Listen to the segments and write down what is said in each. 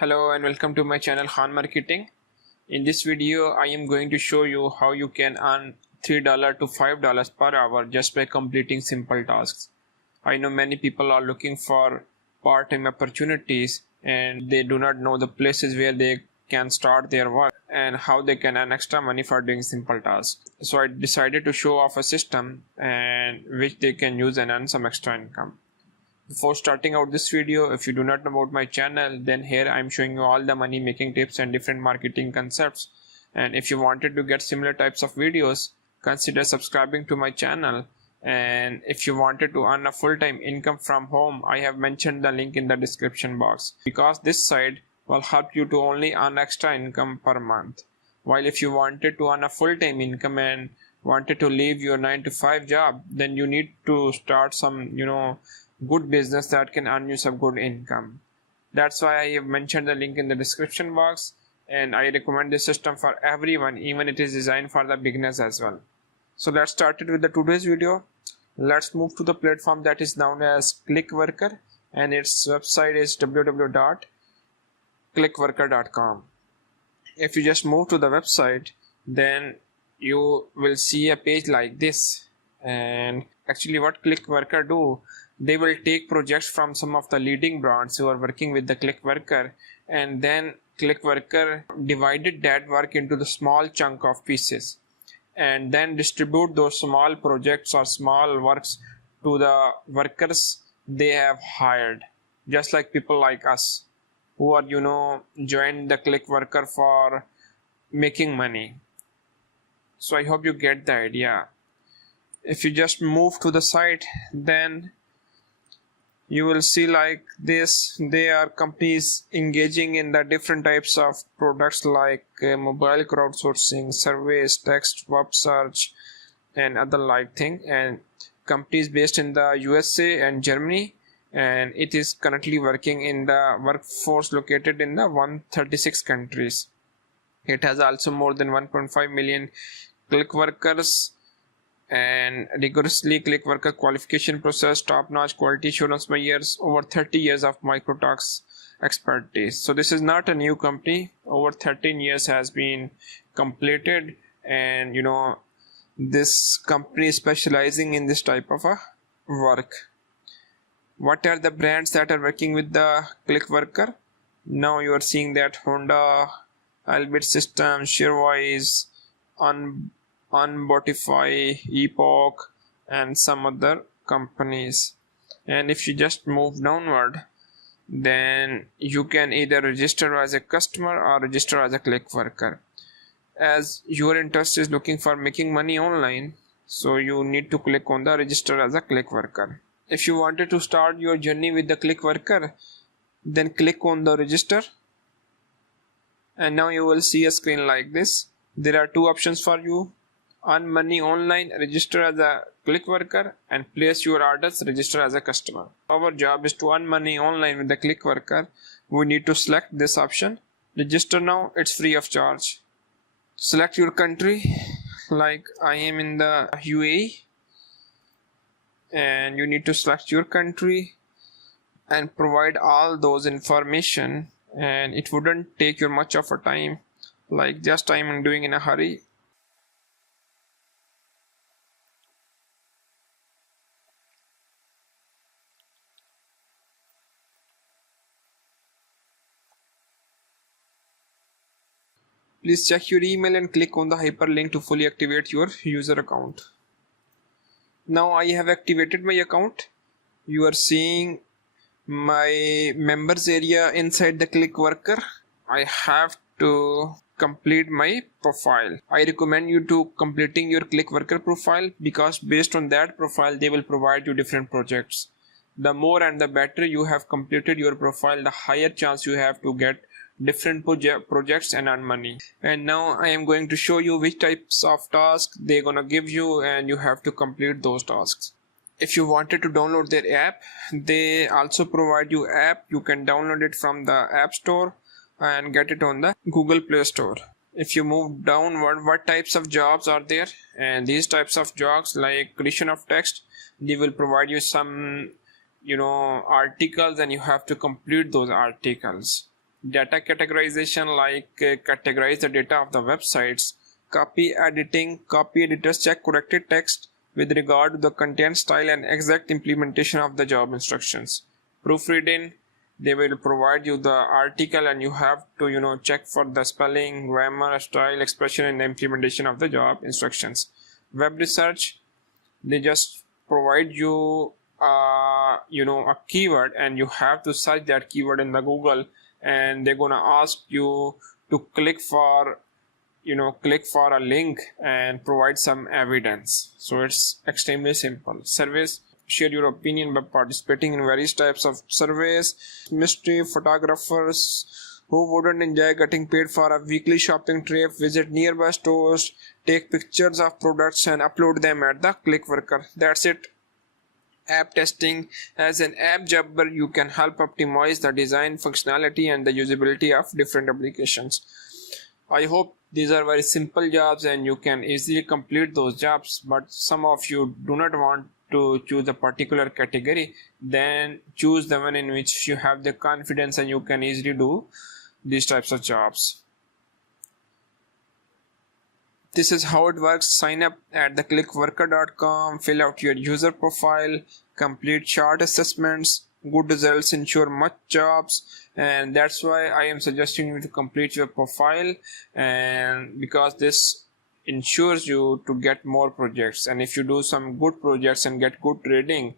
Hello and welcome to my channel Khan Marketing. In this video I am going to show you how you can earn $3 to $5 per hour just by completing simple tasks. I know many people are looking for part-time opportunities and they do not know the places where they can start their work and how they can earn extra money for doing simple tasks. So I decided to show off a system and which they can use and earn some extra income. Before starting out this video, if you do not know about my channel, then here I am showing you all the money making tips and different marketing concepts. And if you wanted to get similar types of videos, consider subscribing to my channel. And if you wanted to earn a full-time income from home, I have mentioned the link in the description box, because this site will help you to only earn extra income per month. While if you wanted to earn a full-time income and wanted to leave your 9 to 5 job, then you need to start some good business that can earn you some good income. That's why I have mentioned the link in the description box, and I recommend this system for everyone, even it is designed for the beginners as well. So let's start it with the today's video. Let's move to the platform that is known as Clickworker, and its website is www.clickworker.com. If you just move to the website, then you will see a page like this. And actually what Clickworker do, they will take projects from some of the leading brands who are working with the Clickworker, and then Clickworker divided that work into the small chunk of pieces and then distribute those small projects or small works to the workers they have hired, just like people like us who are joined the Clickworker for making money. So I hope you get the idea. If you just move to the site, then you will see like this. They are companies engaging in the different types of products like mobile crowdsourcing, surveys, text, web search, and other like thing. And companies based in the USA and Germany, and it is currently working in the workforce located in the 136 countries. It has also more than 1.5 million click workers, and rigorously Clickworker qualification process, top-notch quality assurance by years, over 30 years of microtasks expertise. So this is not a new company. Over 13 years has been completed, and this company is specializing in this type of a work. What are the brands that are working with the Clickworker? Now you are seeing that Honda, Albit Systems, Sharewise, Unbotify, Epoch, and some other companies. And if you just move downward, then you can either register as a customer or register as a Clickworker. As your interest is looking for making money online, so you need to click on the register as a Clickworker. If you wanted to start your journey with the Clickworker, then click on the register, and now you will see a screen like this. There are two options for you: earn money online, register as a Clickworker, and place your orders, register as a customer. Our job is to earn money online with the Clickworker. We need to select this option, register now. It's free of charge. Select your country, like I am in the UAE, and you need to select your country and provide all those information, and it wouldn't take you much of a time, like just I'm doing in a hurry. Please check your email and click on the hyperlink to fully activate your user account. Now I have activated my account. You are seeing my members area inside the Clickworker. I have to complete my profile. I recommend you to completing your Clickworker profile, because based on that profile they will provide you different projects. The more and the better you have completed your profile, the higher chance you have to get different projects and earn money. And now I am going to show you which types of tasks they're gonna give you, and you have to complete those tasks. If you wanted to download their app, they also provide you app. You can download it from the App Store and get it on the Google Play Store. If you move downward, what types of jobs are there? And these types of jobs, like creation of text, they will provide you some articles, and you have to complete those articles. data categorization, like categorize the data of the websites. Copy editing, copy editors check corrected text with regard to the content style and exact implementation of the job instructions. Proofreading, they will provide you the article and you have to check for the spelling, grammar, style, expression, and the implementation of the job instructions. Web research, they just provide you a keyword and you have to search that keyword in the Google, and they're gonna ask you to click for a link and provide some evidence. So it's extremely simple. Surveys, share your opinion by participating in various types of surveys. Mystery photographers who wouldn't enjoy getting paid for a weekly shopping trip visit nearby stores, take pictures of products and upload them at the Clickworker. That's it. App testing, as an app jobber you can help optimize the design, functionality and the usability of different applications. I hope these are very simple jobs and you can easily complete those jobs, but some of you do not want to choose a particular category, then choose the one in which you have the confidence and you can easily do these types of jobs. This is how it works. Sign up at theclickworker.com, fill out your user profile, complete short assessments. Good results ensure much jobs, and that's why I am suggesting you to complete your profile, and because this ensures you to get more projects, and if you do some good projects and get good rating,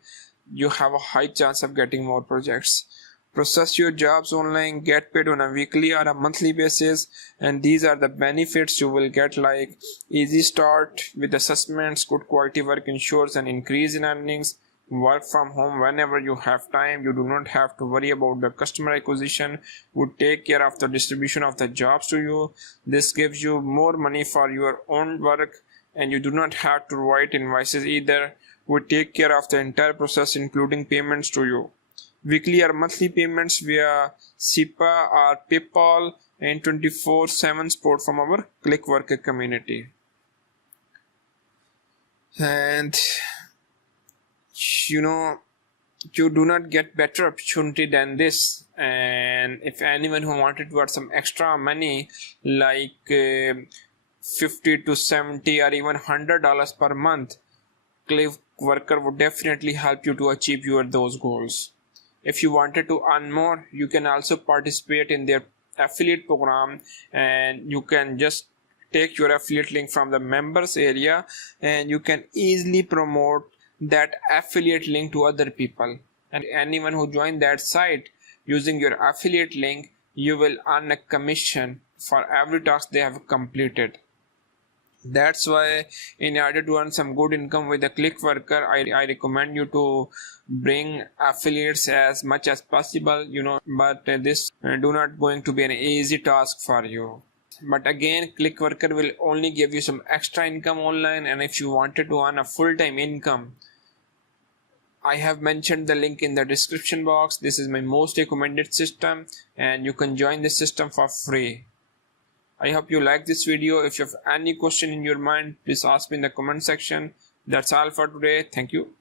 you have a high chance of getting more projects. Process your jobs online, get paid on a weekly or a monthly basis, and these are the benefits you will get, like easy start with assessments, good quality work ensures an increase in earnings, work from home whenever you have time, you do not have to worry about the customer acquisition, would take care of the distribution of the jobs to you. This gives you more money for your own work and you do not have to write invoices either, would take care of the entire process including payments to you. Weekly or monthly payments via SEPA or PayPal, and 24/7 support from our Clickworker community. And you do not get better opportunity than this. And if anyone who wanted to earn some extra money, like 50 to 70 or even $100 per month, Clickworker would definitely help you to achieve those goals. If you wanted to earn more, you can also participate in their affiliate program, and you can just take your affiliate link from the members area and you can easily promote that affiliate link to other people, and anyone who joined that site using your affiliate link, you will earn a commission for every task they have completed. That's why in order to earn some good income with the Clickworker, I recommend you to bring affiliates as much as possible, but this do not going to be an easy task for you. But again, Clickworker will only give you some extra income online, and if you wanted to earn a full-time income, I have mentioned the link in the description box. This is my most recommended system and you can join this system for free. I hope you like this video. If you have any question in your mind, please ask me in the comment section. That's all for today. Thank you.